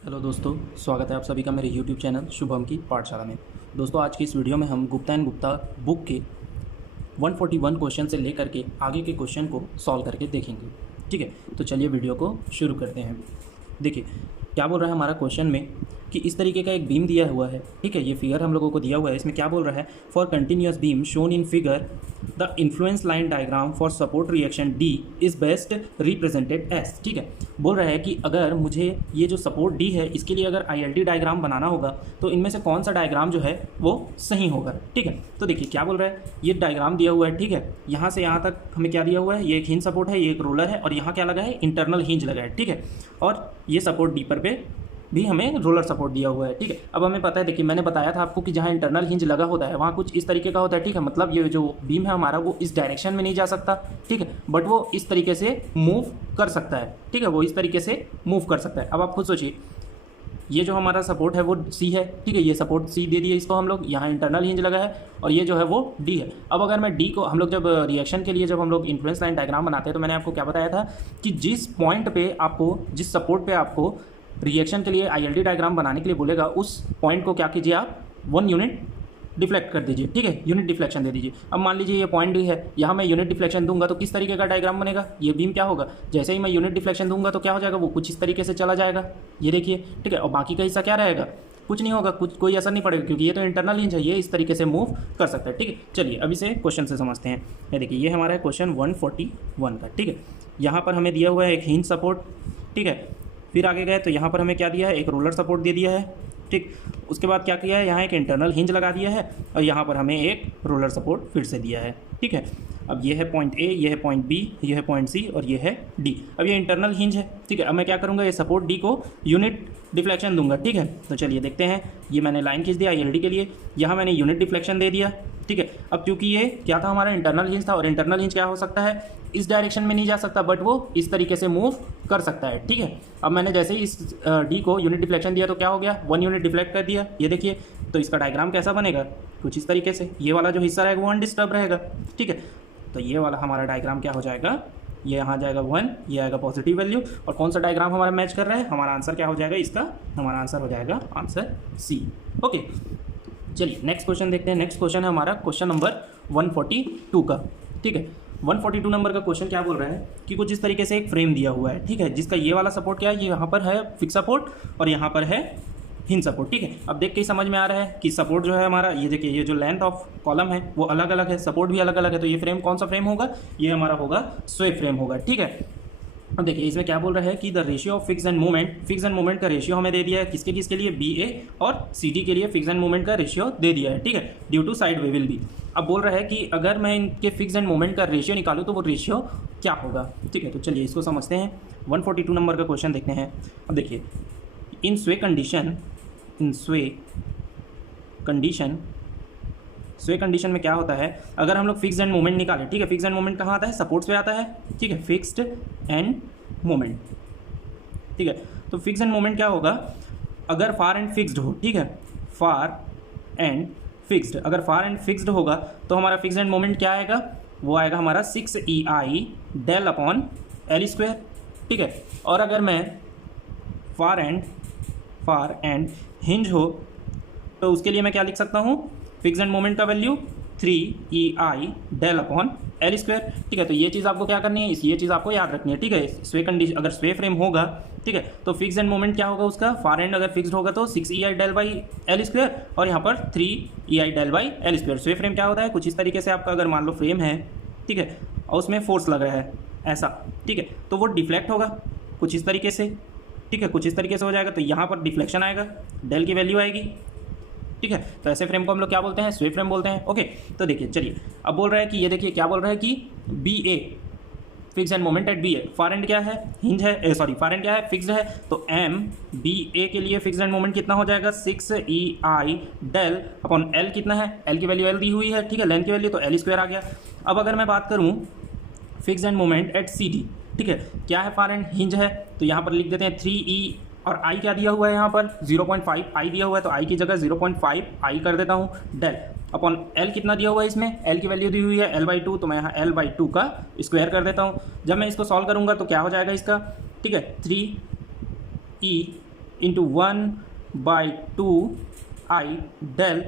Hello दोस्तों, स्वागत है आप सभी का मेरे YouTube चैनल शुभम की पाठशाला में। दोस्तों, आज की इस वीडियो में हम गुप्ता एंड गुप्ता बुक के 141 क्वेश्चन से लेकर के आगे के क्वेश्चन को सॉल्व करके देखेंगे। ठीक है, तो चलिए वीडियो को शुरू करते हैं। देखिए क्या बोल रहा है हमारा क्वेश्चन में कि इस तरीके का एक बीम दिया हुआ है। ठीक है, ये फिगर हम लोगों को दिया हुआ है। इसमें क्या बोल रहा है, for continuous beam shown in figure the influence line diagram for support reaction D is best represented S. ठीक है, बोल रहा है कि अगर मुझे ये जो सपोर्ट डी है इसके लिए अगर ILD डायग्राम बनाना होगा तो इनमें से कौन सा डायग्राम जो है वो सही होगा। ठीक है, तो देखिए क्या बोल रहा है, ये डायग्राम दिया हुआ है। ठीक है, यहाँ से यहाँ तक हमें क्या दिया हुआ है, ये एक हिंज सपोर्ट है, ये एक रोलर है और यहाँ क्या लगा है, इंटरनल हिंज लगा है। ठीक है, और ये सपोर्ट डी पर पे भी हमें रोलर सपोर्ट दिया हुआ है। ठीक है, अब हमें पता है, देखिए मैंने बताया था आपको कि जहाँ इंटरनल हिंज लगा होता है वहाँ कुछ इस तरीके का होता है। ठीक है, मतलब ये जो बीम है हमारा वो इस डायरेक्शन में नहीं जा सकता। ठीक है, बट वो इस तरीके से मूव कर सकता है। ठीक है, वो इस तरीके से मूव कर सकता है। अब आप खुद सोचिए, ये जो हमारा सपोर्ट है वो सी है। ठीक है, ये सपोर्ट सी दे दिए इसको हम लोग, यहाँ इंटरनल हिंज लगा है और ये जो है वो डी है। अब अगर मैं डी को, हम लोग जब रिएक्शन के लिए जब हम लोग इन्फ्लुएंस लाइन डायग्राम बनाते हैं तो मैंने आपको क्या बताया था कि जिस पॉइंट पे आपको, जिस सपोर्ट पे आपको रिएक्शन के लिए ILD डायग्राम बनाने के लिए बोलेगा उस पॉइंट को क्या कीजिए, आप 1 यूनिट डिफ्लेक्ट कर दीजिए। ठीक है, यूनिट डिफ्लेक्शन दे दीजिए। अब मान लीजिए ये पॉइंट डी है, यहाँ मैं यूनिट डिफ्लेक्शन दूंगा तो किस तरीके का डायग्राम बनेगा, ये बीम क्या होगा, जैसे ही मैं यूनिट डिफ्लेक्शन दूंगा तो क्या हो जाएगा, वो कुछ इस तरीके से चला जाएगा। ये देखिए, ठीक है, और बाकी का हिस्सा क्या रहेगा, कुछ नहीं होगा, कुछ कोई असर नहीं पड़ेगा क्योंकि ये तो इंटरनल हिंज है, ये इस तरीके से मूव कर सकता है। ठीक है, चलिए अब इसे क्वेश्चन से समझते हैं। ये देखिए, ये हमारा है क्वेश्चन 141 का। ठीक है, यहाँ पर हमें दिया हुआ है एक हिंज सपोर्ट। ठीक है, फिर आगे गए तो यहाँ पर हमें क्या दिया है, एक रोलर सपोर्ट दे दिया है। ठीक, उसके बाद क्या किया है, यहाँ एक इंटरनल हिंज लगा दिया है और यहाँ पर हमें एक रोलर सपोर्ट फिर से दिया है। ठीक है, अब ये है पॉइंट ए, ये है पॉइंट बी, ये है पॉइंट सी और ये है डी। अब ये इंटरनल हिंज है। ठीक है, अब मैं क्या करूँगा, ये सपोर्ट डी को यूनिट डिफ्लेक्शन दूंगा। ठीक है, तो चलिए देखते हैं। ये मैंने लाइन खींच दिया ILD के लिए, यहाँ मैंने यूनिट डिफ्लेक्शन दे दिया। ठीक है, अब क्योंकि ये क्या था, हमारा इंटरनल हिंज था और इंटरनल हिंज क्या हो सकता है, इस डायरेक्शन में नहीं जा सकता बट वो इस तरीके से मूव कर सकता है। ठीक है, अब मैंने जैसे ही इस डी को यूनिट डिफ्लेक्शन दिया तो क्या हो गया, 1 यूनिट डिफ्लेक्ट कर दिया। ये देखिए, तो इसका डायग्राम कैसा बनेगा, कुछ इस तरीके से। ये वाला जो हिस्सा रहेगा वो अनडिस्टर्ब रहेगा। ठीक है, तो ये वाला हमारा डायग्राम क्या हो जाएगा, ये यहाँ जाएगा 1, ये आएगा पॉजिटिव वैल्यू। और कौन सा डायग्राम हमारा मैच कर रहा है, हमारा आंसर क्या हो जाएगा इसका, हमारा आंसर हो जाएगा आंसर सी। ओके, चलिए नेक्स्ट क्वेश्चन देखते हैं। नेक्स्ट क्वेश्चन है हमारा क्वेश्चन नंबर 142 का। ठीक है, 142 नंबर का क्वेश्चन क्या बोल रहा है कि कुछ इस तरीके से एक फ्रेम दिया हुआ है। ठीक है, जिसका ये वाला सपोर्ट क्या है, ये यहाँ पर है फिक्स सपोर्ट और यहाँ पर है हिंज सपोर्ट। ठीक है, अब देख के ही समझ में आ रहा है कि सपोर्ट जो है हमारा, ये देखिए, ये जो लेंथ ऑफ कॉलम है वो अलग अलग है, सपोर्ट भी अलग अलग है। तो ये फ्रेम कौन सा फ्रेम होगा, ये हमारा होगा स्वे फ्रेम होगा। ठीक है, अब देखिए इसमें क्या बोल रहा है कि the ratio of fix end moment का रेशियो हमें दे दिया है, किसके किसके लिए, BA और CD के लिए फिक्स एंड मोमेंट का रेशियो दे दिया है। ठीक है, due to side way will be. अब बोल रहा है कि अगर मैं इनके फिक्स एंड मोमेंट का रेशियो निकालूँ तो वो रेशियो क्या होगा। ठीक है, तो चलिए इसको समझते हैं। 142 नंबर का क्वेश्चन देखते हैं। अब देखिए, इन स्वे कंडीशन में क्या होता है, अगर हम लोग फिक्स्ड एंड मोमेंट निकालें। ठीक है, फिक्स्ड एंड मोमेंट कहाँ आता है, सपोर्ट्स पे आता है। ठीक है, फिक्स्ड एंड मोमेंट। ठीक है, तो फिक्स्ड एंड मोमेंट क्या होगा, अगर फार एंड फिक्स्ड हो। ठीक है, फार एंड फिक्स्ड, अगर फार एंड फिक्स्ड होगा तो हमारा फिक्स्ड एंड मोमेंट क्या आएगा, वो आएगा हमारा 6EI del upon L square. ठीक है, और अगर मैं फार एंड हिंज हो तो उसके लिए मैं क्या लिख सकता हूँ, फिक्स एंड मोमेंट का value 3EI del upon L square. ठीक है, तो ये चीज़ आपको क्या करनी है, ये चीज़ आपको याद रखनी है। ठीक है, स्वे कंडीशन, अगर स्वे फ्रेम होगा, ठीक है, तो फिक्स एंड मोमेंट क्या होगा उसका, फार एंड अगर फिक्स्ड होगा तो 6EI del by L square और यहाँ पर 3EI del by L square. Sway frame क्या होता है, कुछ इस तरीके से आपका, अगर मान लो फ्रेम है, ठीक है, और उसमें फोर्स लग रहा है ऐसा। ठीक है, तो वो डिफ्लेक्ट होगा कुछ इस तरीके से। ठीक है, कुछ इस तरीके से हो जाएगा तो यहाँ पर डिफ्लेक्शन आएगा, डेल की वैल्यू आएगी। ठीक है, तो ऐसे फ्रेम को हम लोग क्या बोलते हैं, स्वे फ्रेम बोलते हैं। ओके, तो देखिए चलिए, अब बोल रहा है कि ये देखिए क्या बोल रहा है कि BA fix end moment at BA, far and क्या है, हिंज है, सॉरी फार एंड क्या है, फिक्स्ड है। तो MBA के लिए फिक्स एंड मोमेंट कितना हो जाएगा, 6EI डेल अपॉन L कितना है, L की वैल्यू L दी हुई है। ठीक है, लेंथ की वैल्यू तो L स्क्वायर आ गया। अब अगर मैं बात करूँ fix end moment eight CD, ठीक है, क्या है, फार एंड हिंज है, तो यहाँ पर लिख देते हैं 3E और I क्या दिया हुआ है, यहाँ पर 0.5 I दिया हुआ है, तो I की जगह 0.5 I कर देता हूँ डेल अपॉन L कितना दिया हुआ है, इसमें L की वैल्यू दी हुई है L/2, तो मैं यहाँ L/2 का स्क्वायर कर देता हूँ। जब मैं इसको सॉल्व करूँगा तो क्या हो जाएगा इसका, ठीक है, 3E इंटू 1/2 आई डेल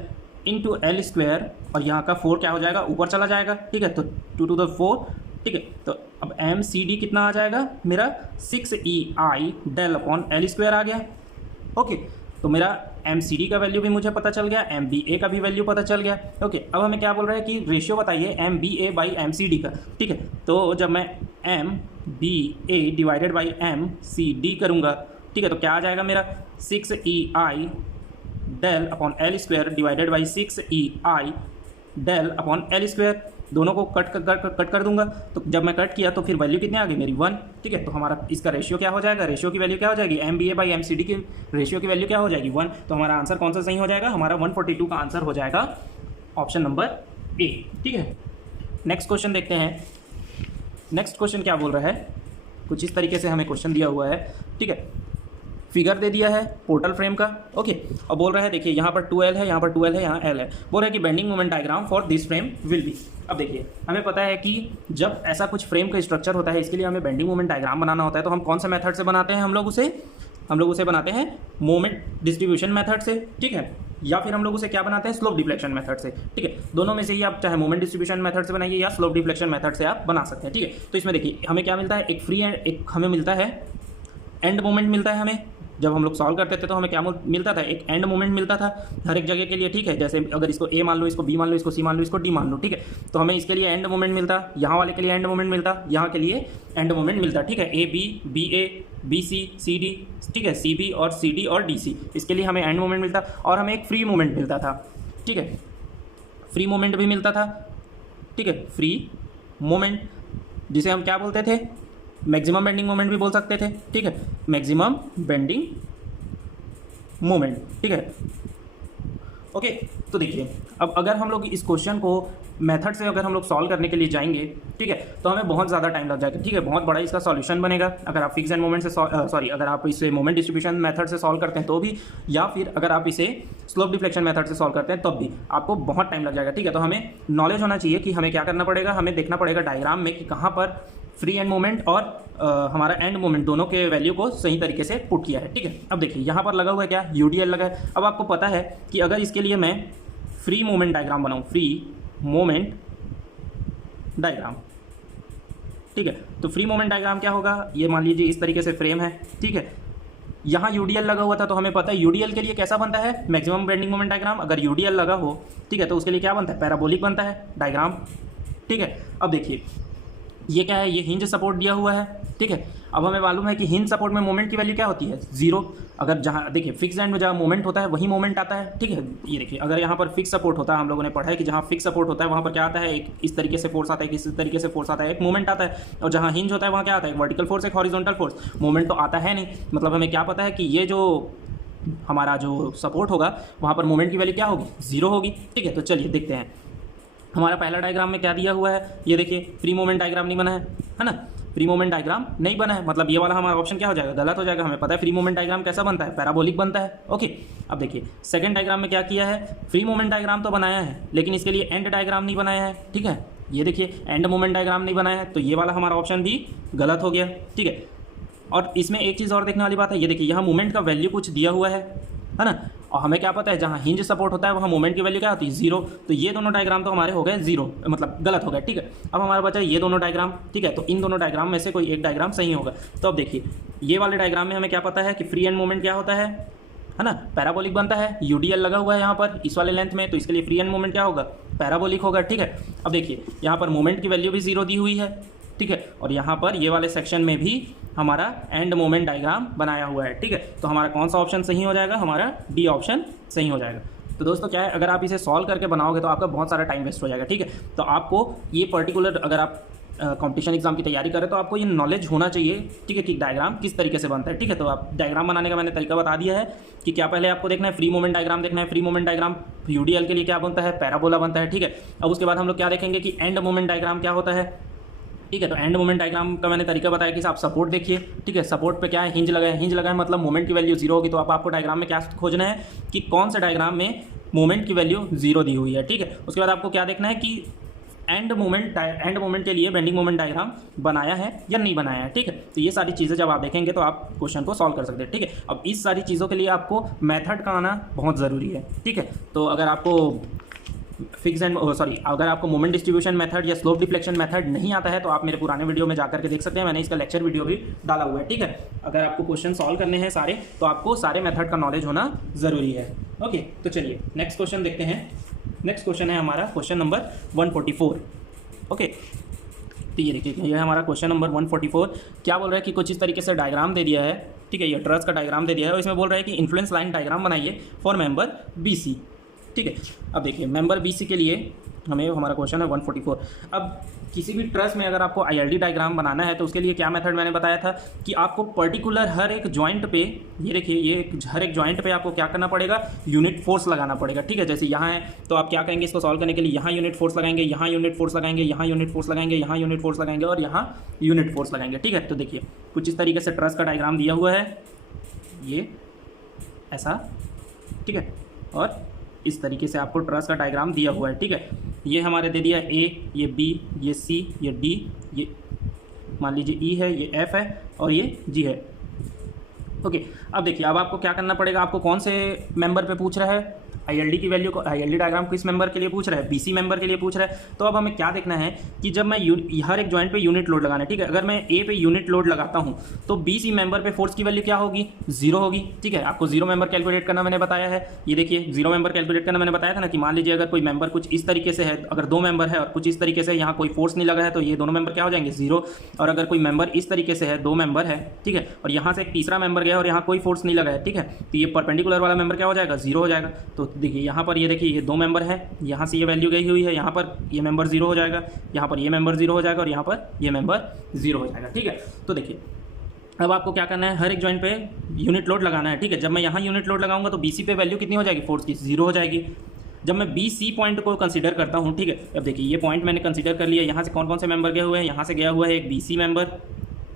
इंटू एल स्क्वायर, और यहाँ का 4 क्या हो जाएगा, ऊपर चला जाएगा, ठीक है, तो 2 to the 4, ठीक है। तो अब एम सी डी कितना आ जाएगा मेरा 6EI del upon L square आ गया। ओके, तो मेरा एम सी डी का वैल्यू भी मुझे पता चल गया, एम बी ए का भी वैल्यू पता चल गया। ओके, अब हमें क्या बोल रहा है कि रेशियो बताइए M B A by M C D का, ठीक है। तो जब मैं M B A divided by M C D करूँगा, ठीक है, तो क्या आ जाएगा मेरा 6EI del upon L square divided by 6EI del upon L square. दोनों को कट कर दूंगा, तो जब मैं कट किया तो फिर वैल्यू कितनी आ गई मेरी 1, ठीक है। तो हमारा इसका रेशियो क्या हो जाएगा, रेशियो की वैल्यू क्या हो जाएगी, M B A by M C D की रेशियो की वैल्यू क्या हो जाएगी 1। तो हमारा आंसर कौन सा सही हो जाएगा, हमारा 142 का आंसर हो जाएगा ऑप्शन नंबर ए, ठीक है। नेक्स्ट क्वेश्चन देखते हैं। नेक्स्ट क्वेश्चन क्या बोल रहा है, कुछ इस तरीके से हमें क्वेश्चन दिया हुआ है, ठीक है। फिगर दे दिया है पोर्टल फ्रेम का, ओके, और बोल रहा है देखिए यहाँ पर 2L है, यहाँ पर 2L है, यहाँ L है। बोल रहा है कि bending moment diagram for this frame will be. अब देखिए हमें पता है कि जब ऐसा कुछ फ्रेम का स्ट्रक्चर होता है, इसके लिए हमें बेंडिंग मोमेंट डायग्राम बनाना होता है, तो हम कौन सा मेथड से बनाते हैं, हम लोग उसे बनाते हैं मोमेंट डिस्ट्रीब्यूशन मेथड से, ठीक है, या फिर हम लोग उसे क्या बनाते हैं, स्लोप डिफ्लेक्शन मेथड से, ठीक है। दोनों में से ही आप चाहे मोमेंट डिस्ट्रीब्यूशन मेथड से बनाइए या स्लोप डिफ्लेक्शन मेथड से आप बना सकते हैं, ठीक है। तो इसमें देखिए हमें क्या मिलता है, एक फ्री एंड एक हमें मिलता है एंड मोमेंट मिलता है हमें। जब हम लोग सॉल्व करते थे तो हमें क्या मिलता था, एक एंड मोमेंट मिलता था हर एक जगह के लिए, ठीक है। जैसे अगर इसको ए मान लो, इसको बी मान लो, इसको सी मान लो, इसको डी मान लो, ठीक है। तो हमें इसके लिए एंड मोमेंट मिलता, यहाँ वाले के लिए एंड मोमेंट मिलता, यहाँ के लिए एंड मोमेंट मिलता, ठीक है। A B, B A, B C, C D, ठीक है, सी बी और सी डी और डी सी, इसके लिए हमें एंड मोमेंट मिलता, और हमें एक फ्री मोमेंट मिलता था, ठीक है, फ्री मोमेंट भी मिलता था, ठीक है, फ्री मोमेंट जिसे हम क्या बोलते थे, मैक्सिमम बेंडिंग मोमेंट भी बोल सकते थे, ठीक है, मैक्सिमम बेंडिंग मोमेंट, ठीक है। ओके, तो देखिए अब अगर हम लोग इस क्वेश्चन को मेथड से अगर हम लोग सॉल्व करने के लिए जाएंगे, ठीक है, तो हमें बहुत ज़्यादा टाइम लग जाएगा, ठीक है, बहुत बड़ा इसका सॉल्यूशन बनेगा। अगर आप फिक्स एंड मोमेंट से अगर आप इसे मोमेंट डिस्ट्रीब्यूशन मेथड से सॉल्व करते हैं तो भी, या फिर अगर आप इसे स्लोप डिफ्लेक्शन मेथड से सॉल्व करते हैं तब भी आपको बहुत टाइम लग जाएगा, ठीक है। तो हमें नॉलेज होना चाहिए कि हमें क्या करना पड़ेगा, हमें देखना पड़ेगा डायग्राम में कि कहाँ पर फ्री एंड मोमेंट और हमारा एंड मोमेंट दोनों के वैल्यू को सही तरीके से पुट किया है, ठीक है। अब देखिए यहाँ पर लगा हुआ है क्या, यूडीएल लगा है। अब आपको पता है कि अगर इसके लिए मैं फ्री मोमेंट डायग्राम बनाऊँ, फ्री मोमेंट डायग्राम, ठीक है, तो फ्री मोमेंट डायग्राम क्या होगा, ये मान लीजिए इस तरीके से फ्रेम है, ठीक है। यहाँ यूडीएल लगा हुआ था तो हमें पता है यूडीएल के लिए कैसा बनता है, मैक्सिमम बेंडिंग मोमेंट डायग्राम। अगर यूडीएल लगा हो, ठीक है, तो उसके लिए क्या बनता है, पैराबोलिक बनता है डायग्राम, ठीक है। अब देखिए ये क्या है, ये हिंज सपोर्ट दिया हुआ है, ठीक है। अब हमें मालूम है कि हिंज सपोर्ट में मोमेंट की वैल्यू क्या होती है, 0। अगर जहाँ देखिए फिक्स एंड में जहाँ मोमेंट होता है वही मोमेंट आता है, ठीक है। ये देखिए अगर यहाँ पर फिक्स सपोर्ट होता है, हम लोगों ने पढ़ा है कि जहाँ फिक्स सपोर्ट होता है वहाँ पर क्या आता है, एक इस तरीके से फोर्स आता है, इस तरीके से फोर्स आता है, एक मोमेंट आता है। और जहाँ हिंज होता है वहाँ क्या आता है, एक वर्टिकल फोर्स, एक हॉरिजॉन्टल फोर्स। मोमेंट तो आता है नहीं, मतलब हमें क्या पता है कि ये जो हमारा जो सपोर्ट होगा वहाँ पर मोमेंट की वैल्यू क्या होगी, 0 होगी, ठीक है। तो चलिए देखते हैं हमारा पहला डायग्राम में क्या दिया हुआ है, ये देखिए फ्री मोमेंट डायग्राम नहीं बना है ना, फ्री मोमेंट डायग्राम नहीं बना है, मतलब ये वाला हमारा ऑप्शन क्या हो जाएगा, गलत हो जाएगा। हमें पता है फ्री मोमेंट डायग्राम कैसा बनता है, पैराबोलिक बनता है, ओके। अब देखिए सेकंड डायग्राम में क्या किया है, फ्री मोमेंट डायग्राम तो बनाया है लेकिन इसके लिए एंड डायग्राम नहीं बनाया है, ठीक है। ये देखिए एंड मोमेंट डायग्राम नहीं बनाया है, तो ये वाला हमारा ऑप्शन भी गलत हो गया, ठीक है। और इसमें एक चीज़ और देखने वाली बात है, ये देखिए यहाँ मोमेंट का वैल्यू कुछ दिया हुआ है ना, और हमें क्या पता है जहाँ हिंज सपोर्ट होता है वहाँ मोमेंट की वैल्यू क्या होती है, 0। तो ये दोनों डायग्राम तो हमारे हो गए 0, मतलब गलत हो गए, ठीक है। अब हमारा बचा ये दोनों डायग्राम, ठीक है। तो इन दोनों डायग्राम में से कोई एक डायग्राम सही होगा। तो अब देखिए ये वाले डायग्राम में हमें क्या पता है कि फ्री एंड मोमेंट क्या होता है ना, पैराबोलिक बनता है। यूडीएल लगा हुआ है यहाँ पर इस वाले लेंथ में, तो इसके लिए फ्री एंड मोमेंट क्या होगा, पैराबोलिक होगा, ठीक है। अब देखिए यहाँ पर मोमेंट की वैल्यू भी 0 दी हुई है, ठीक है। और यहाँ पर ये वाले सेक्शन में भी हमारा एंड मोमेंट डायग्राम बनाया हुआ है, ठीक है। तो हमारा कौन सा ऑप्शन सही हो जाएगा, हमारा डी ऑप्शन सही हो जाएगा। तो दोस्तों क्या है, अगर आप इसे सॉल्व करके बनाओगे तो आपका बहुत सारा टाइम वेस्ट हो जाएगा, ठीक है। तो आपको ये पर्टिकुलर अगर आप कंपटीशन एग्जाम की तैयारी करें तो आपको ये नॉलेज होना चाहिए, ठीक है, कि डायग्राम किस तरीके से बनता है, ठीक है। तो आप डायग्राम बनाने का मैंने तरीका बता दिया है कि क्या पहले आपको देखना है फ्री मोमेंट डायग्राम देखना है, फ्री मोमेंट डायग्राम यूडीएल के लिए क्या बनता है, पैराबोला बनता है, ठीक है। अब उसके बाद हम लोग क्या देखेंगे कि एंड मोमेंट डायग्राम क्या होता है, ठीक है। तो एंड मोमेंट डायग्राम का मैंने तरीका बताया कि आप सपोर्ट देखिए, ठीक है। सपोर्ट पे क्या है, हिंज लगा है, हिंज लगा है मतलब मोमेंट की वैल्यू 0 होगी। तो आपको डायग्राम में क्या खोजना है कि कौन से डायग्राम में मोमेंट की वैल्यू 0 दी हुई है, ठीक है। उसके बाद आपको क्या देखना है कि एंड मोमेंट के लिए बेंडिंग मोमेंट डायग्राम बनाया है या नहीं बनाया है, ठीक है। तो ये सारी चीज़ें जब आप देखेंगे तो आप क्वेश्चन को सॉल्व कर सकते हैं, ठीक है। अब इस सारी चीज़ों के लिए आपको मेथड का आना बहुत ज़रूरी है, ठीक है। तो अगर आपको अगर आपको मोमेंट डिस्ट्रीब्यूशन मेथड या स्लोप डिफ्लेक्शन मेथड नहीं आता है तो आप मेरे पुराने वीडियो में जाकर के देख सकते हैं, मैंने इसका लेक्चर वीडियो भी डाला हुआ है, ठीक है। अगर आपको क्वेश्चन सॉल्व करने हैं सारे तो आपको सारे मेथड का नॉलेज होना ज़रूरी है। ओके, तो चलिए नेक्स्ट क्वेश्चन देखते हैं। नेक्स्ट क्वेश्चन है हमारा क्वेश्चन नंबर 144। ओके, तो ये देखिए, ये है हमारा क्वेश्चन नंबर 144। क्या बोल रहा है कि कुछ इस तरीके से डायग्राम दे दिया है, ठीक है। ये ट्रस का डायग्राम दे दिया है और इसमें बोल रहा है कि इन्फ्लुएंस लाइन डायग्राम बनाइए फॉर मेंबर BC, ठीक है। अब देखिए मेंबर BC के लिए हमारा क्वेश्चन है 144। अब किसी भी ट्रस में अगर आपको ILD डायग्राम बनाना है तो उसके लिए क्या मेथड मैंने बताया था कि आपको पर्टिकुलर हर एक जॉइंट पे, ये देखिए ये हर एक जॉइंट पे आपको क्या करना पड़ेगा, यूनिट फोर्स लगाना पड़ेगा, ठीक है। जैसे यहाँ है तो आप क्या करेंगे, इसको सॉल्व करने के लिए यहाँ यूनिट फोर्स लगाएंगे, यहाँ यूनिट फोर्स लगाएंगे, यहाँ यूनिट फोर्स लगाएंगे, यहाँ यूनिट फोर्स लगाएंगे और यहाँ यूनिट फोर्स लगाएंगे, ठीक है। तो देखिए कुछ इस तरीके से ट्रस का डायग्राम दिया हुआ है, ये ऐसा, ठीक है। और इस तरीके से आपको ट्रस का डायग्राम दिया हुआ है, ठीक है। ये हमारे दे दिया A, ये B, ये C, ये D, ये मान लीजिए E है, ये F है और ये G है। ओके, अब देखिए अब आपको क्या करना पड़ेगा, आपको कौन से मेंबर पे पूछ रहा है, ILD की वैल्यू को, ILD डायग्राम किस मेंबर के लिए पूछ रहा है, BC मेंबर के लिए पूछ रहा है। तो अब हमें क्या देखना है कि जब मैं हर एक जॉइंट पे यूनिट लोड लगाना है, ठीक है। अगर मैं A पे यूनिट लोड लगाता हूं तो BC मेंबर पे फोर्स की वैल्यू क्या होगी, 0 होगी, ठीक है। आपको 0 मेंबर कैलकुलेट करना मैंने बताया है, ये देखिए 0 मेंबर कैलकुलेट करना मैंने बताया था ना कि मान लीजिए अगर कोई मेंबर कुछ इस तरीके से है, अगर 2 मेंबर है और कुछ इस तरीके से यहाँ कोई फोर्स नहीं लगा है तो ये दोनों मेंबर क्या हो जाएंगे, 0। और अगर कोई मेंबर इस तरीके से है, 2 मेंबर है, ठीक है, और यहाँ से एक तीसरा मेंबर गया और यहाँ कोई फोर्स नहीं लगा है, ठीक है, तो ये परपेंडिकुलर वाला मेंबर क्या हो जाएगा, 0 हो जाएगा। तो देखिए यहाँ पर ये देखिए ये 2 मेंबर है, यहाँ से ये वैल्यू गई हुई है, यहाँ पर ये मेंबर 0 हो जाएगा, यहाँ पर ये मेंबर 0 हो जाएगा और यहाँ पर ये मेंबर 0 हो जाएगा, ठीक है। तो देखिए अब आपको क्या करना है, हर एक जॉइंट पे यूनिट लोड लगाना है, ठीक है। जब मैं यहाँ यूनिट लोड लगाऊंगा तो BC पे वैल्यू कितनी हो जाएगी, फोर्स की 0 हो जाएगी। जब मैं BC पॉइंट को कंसीडर करता हूँ, ठीक है, अब देखिए ये पॉइंट मैंने कंसीडर कर लिया, यहाँ से कौन कौन से मेंबर गए हुए हैं, यहाँ से गया हुआ है एक BC मेंबर,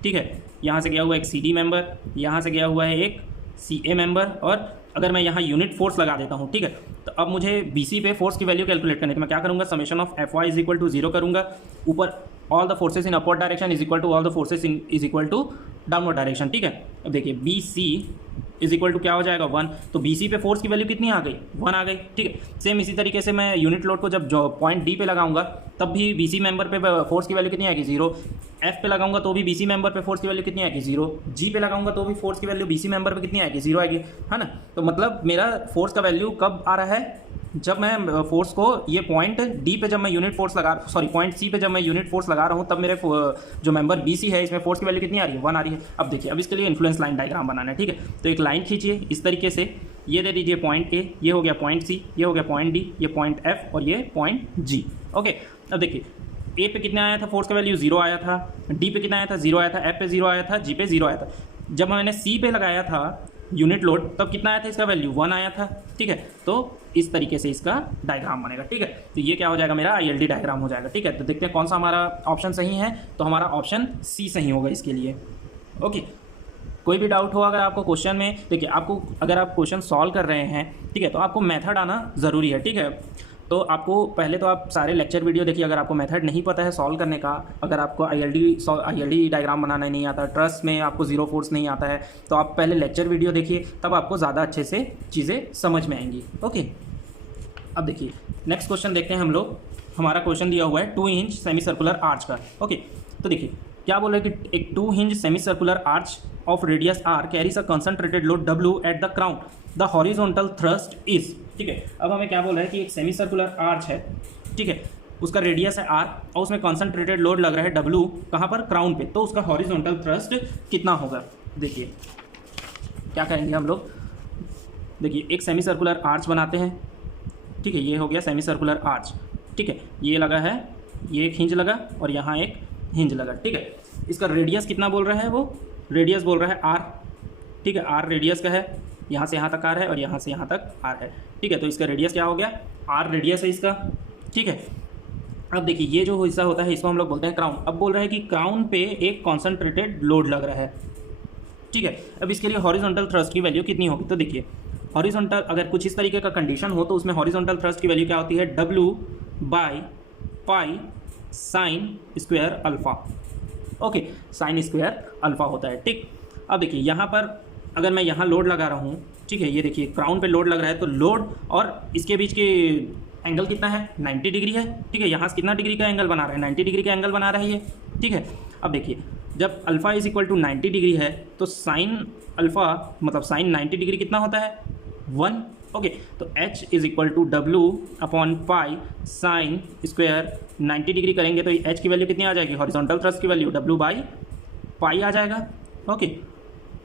ठीक है, यहाँ से गया हुआ है एक CD मेंबर, यहाँ से गया हुआ है एक CA मेंबर, और अगर मैं यहाँ यूनिट फोर्स लगा देता हूँ, ठीक है, तो अब मुझे BC पे फोर्स की वैल्यू कैलकुलेट करनी है। तो मैं क्या करूँगा, summation of Fy is equal to 0 करूँगा, ऊपर all the forces in upward direction is equal to all the forces in is equal to downward direction, ठीक है। अब देखिए BC इज इक्वल टू क्या हो जाएगा, 1। तो BC पे फोर्स की वैल्यू कितनी आ गई, 1 आ गई, ठीक है। सेम इसी तरीके से मैं यूनिट लोड को जब जो पॉइंट D पे लगाऊंगा तब भी BC मेंबर पे फोर्स की वैल्यू कितनी आएगी, 0। F पे लगाऊंगा तो भी BC मेंबर पे फोर्स की वैल्यू कितनी आएगी, 0। G पे लगाऊंगा तो भी फोर्स की वैल्यू BC मेंबर पे कितनी आएगी, 0 आएगी, है ना। तो मतलब मेरा फोर्स का वैल्यू कब आ रहा है, जब मैं फोर्स को ये पॉइंट D पे जब मैं यूनिट फोर्स पॉइंट C पे जब मैं यूनिट फोर्स लगा रहा हूँ तब मेरे जो मेंबर BC है इसमें फोर्स की वैल्यू कितनी आ रही है, 1 आ रही है। अब देखिए अब इसके लिए इन्फ्लुएंस लाइन डायग्राम बनाना है, ठीक है। तो एक लाइन खींचिए इस तरीके से, ये दे दीजिए पॉइंट A, ये हो गया पॉइंट C, ये हो गया पॉइंट D, ये पॉइंट F और ये पॉइंट G। ओके, अब देखिए A पे कितना आया था, फोर्स का वैल्यू 0 आया था, D पे कितना आया था, 0 आया था, F पे 0 आया था, G पे 0 आया था। जब मैंने C पे लगाया था यूनिट लोड तब कितना आया था, इसका वैल्यू 1 आया था, ठीक है। तो इस तरीके से इसका डायग्राम बनेगा, ठीक है। तो ये क्या हो जाएगा, मेरा ILD डायग्राम हो जाएगा, ठीक है। तो देखते हैं कौन सा हमारा ऑप्शन सही है, तो हमारा ऑप्शन C सही होगा इसके लिए। ओके, कोई भी डाउट हो अगर आपको क्वेश्चन में, देखिए आपको अगर आप क्वेश्चन सॉल्व कर रहे हैं, ठीक है, तो आपको मेथड आना ज़रूरी है, ठीक है। तो आपको पहले तो आप सारे लेक्चर वीडियो देखिए, अगर आपको मेथड नहीं पता है सॉल्व करने का, अगर आपको ILD डायग्राम बनाना नहीं आता, ट्रस में आपको 0 फोर्स नहीं आता है, तो आप पहले लेक्चर वीडियो देखिए, तब आपको ज़्यादा अच्छे से चीज़ें समझ में आएंगी। ओके, अब देखिए नेक्स्ट क्वेश्चन देखते हैं हम लोग। हमारा क्वेश्चन दिया हुआ है 2 इंच सेमी सर्कुलर आर्च का। ओके, तो देखिए क्या बोल रहे हैं कि एक 2 inch semicircular arch of radius R carries a concentrated load W at the crown, the horizontal thrust is, ठीक है। अब हमें क्या बोल रहा है कि एक सेमी सर्कुलर आर्च है, ठीक है, उसका रेडियस है R और उसमें कंसंट्रेटेड लोड लग रहा है W, कहाँ पर, क्राउन पे, तो उसका हॉरिजॉन्टल थ्रस्ट कितना होगा। देखिए क्या करेंगे हम लोग, देखिए एक सेमी सर्कुलर आर्च बनाते हैं, ठीक है, ये हो गया सेमी सर्कुलर आर्च, ठीक है, ये लगा है, ये एक हिंज लगा और यहाँ एक हिंज लगा, ठीक है। इसका रेडियस कितना बोल रहा है, वो रेडियस बोल रहा है R, ठीक है, R रेडियस का है, यहाँ से यहाँ तक R है और यहाँ से यहाँ तक R है, ठीक है। तो इसका रेडियस क्या हो गया, R रेडियस है इसका, ठीक है। अब देखिए ये जो हिस्सा होता है इसको हम लोग बोलते हैं क्राउन। अब बोल रहे हैं कि क्राउन पे एक कॉन्सेंट्रेटेड लोड लग रहा है, ठीक है। अब इसके लिए हॉरिजॉन्टल थ्रस्ट की वैल्यू कितनी होगी, तो देखिए हॉरिजॉन्टल अगर कुछ इस तरीके का कंडीशन हो तो उसमें हॉरिजॉन्टल थ्रस्ट की वैल्यू क्या होती है, W/π sine square alpha. Okay, sine square alpha होता है। ठीक, अब देखिए यहाँ पर अगर मैं यहाँ लोड लगा रहा हूँ, ठीक है, ये देखिए क्राउन पे लोड लग रहा है, तो लोड और इसके बीच के एंगल कितना है, 90 डिग्री है। ठीक है, यहाँ से कितना डिग्री का एंगल बना रहा है, 90 डिग्री का एंगल बना रहा है ये। ठीक है, अब देखिए जब alpha is equal to 90 degree है तो साइन अल्फ़ा मतलब साइन 90 डिग्री कितना होता है, 1। ओके, तो h is equal to W upon pi sine square 90 degree करेंगे तो h की वैल्यू कितनी आ जाएगी, हॉरिजॉन्टल थ्रस्ट की वैल्यू w बाई पाई आ जाएगा। ओके,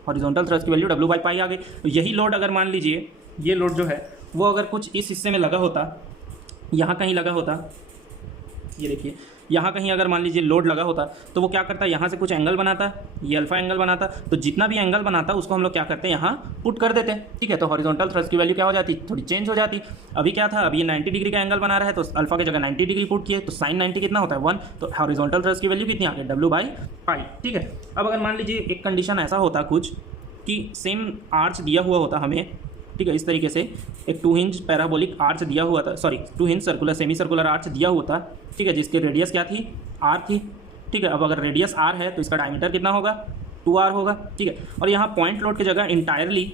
हॉरिजॉन्टल थ्रस्ट की वैल्यू w बाई पाई आ गई। तो यही लोड अगर मान लीजिए ये लोड जो है वो अगर कुछ इस हिस्से में लगा होता, यहाँ कहीं लगा होता, ये देखिए यहाँ कहीं अगर मान लीजिए लोड लगा होता तो वो क्या करता, यहाँ से कुछ एंगल बनाता, ये अल्फा एंगल बनाता, तो जितना भी एंगल बनाता उसको हम लोग क्या करते हैं, यहाँ पुट कर देते हैं। ठीक है, तो हॉरिजॉन्टल थ्रस्ट की वैल्यू क्या हो जाती, थोड़ी चेंज हो जाती। अभी क्या था, अभी ये 90 डिग्री का एंगल बना रहा है तो अल्फा की जगह 90 डिग्री पुट किए तो साइन 90 कितना होता है, 1। तो हॉरिजॉन्टल थ्रस्ट की वैल्यू कितनी आ गई, w बाई पाई। ठीक है, अब अगर मान लीजिए एक कंडीशन ऐसा होता कुछ कि सेम आर्च दिया हुआ होता हमें, ठीक है, इस तरीके से एक 2 इंच पैराबोलिक आर्च दिया हुआ था, sorry 2 inch circular semi circular arch दिया हुआ था। ठीक है, जिसकी रेडियस क्या थी, r थी। ठीक है, अब अगर रेडियस r है तो इसका डायमीटर कितना होगा, 2r होगा। ठीक है, और यहाँ पॉइंट लोड की जगह इंटायरली